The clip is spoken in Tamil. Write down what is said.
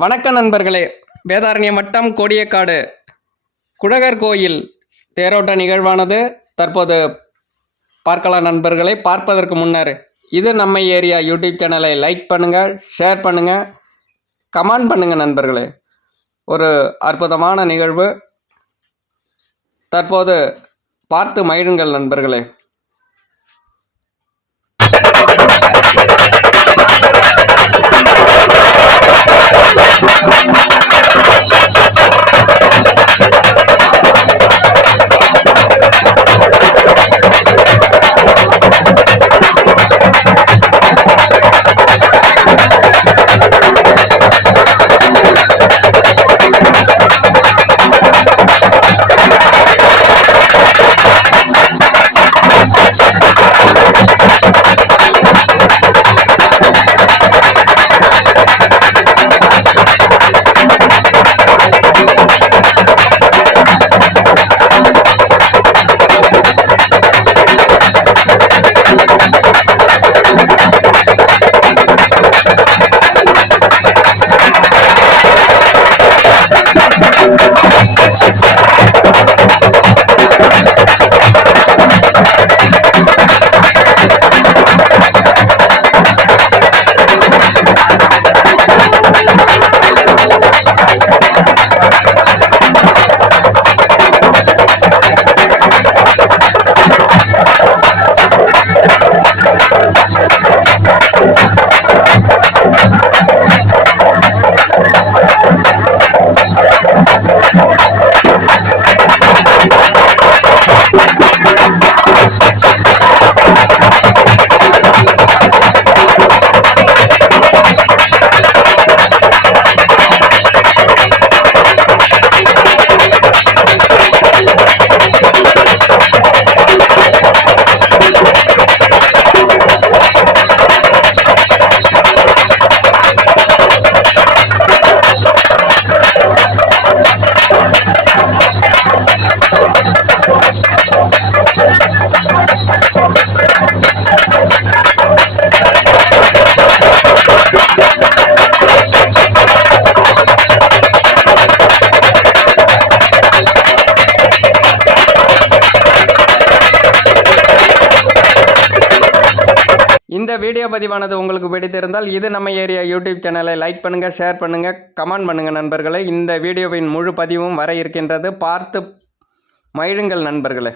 வணக்க நண்பர்களே வேதாரண்ய மட்டம் கோடியக்காடு குழகர் கோயில் தேரோட்ட நிகழ்வானது. தற்போது பார்க்கலாம் நண்பர்களே பார்ப்பதற்கு முன்னர் இது நம்ம ஏரியா யூடியூப் சேனலை லைக் பண்ணுங்கள் ஷேர் பண்ணுங்கள் கமெண்ட் பண்ணுங்கள் நண்பர்களே. ஒரு அற்புதமான நிகழ்வு. தற்போது பார்த்து மகிழுங்கள் நண்பர்களே. இந்த வீடியோ பதிவானது உங்களுக்கு பிடித்திருந்தால் இது நம்ம ஏரியா யூடியூப் சேனலை லைக் பண்ணுங்கள் ஷேர் பண்ணுங்கள் கமெண்ட் பண்ணுங்கள் நண்பர்களே. இந்த வீடியோவின் முழு பதிவும் வர இருக்கின்றது பார்த்து மகிழுங்கள் நண்பர்களே.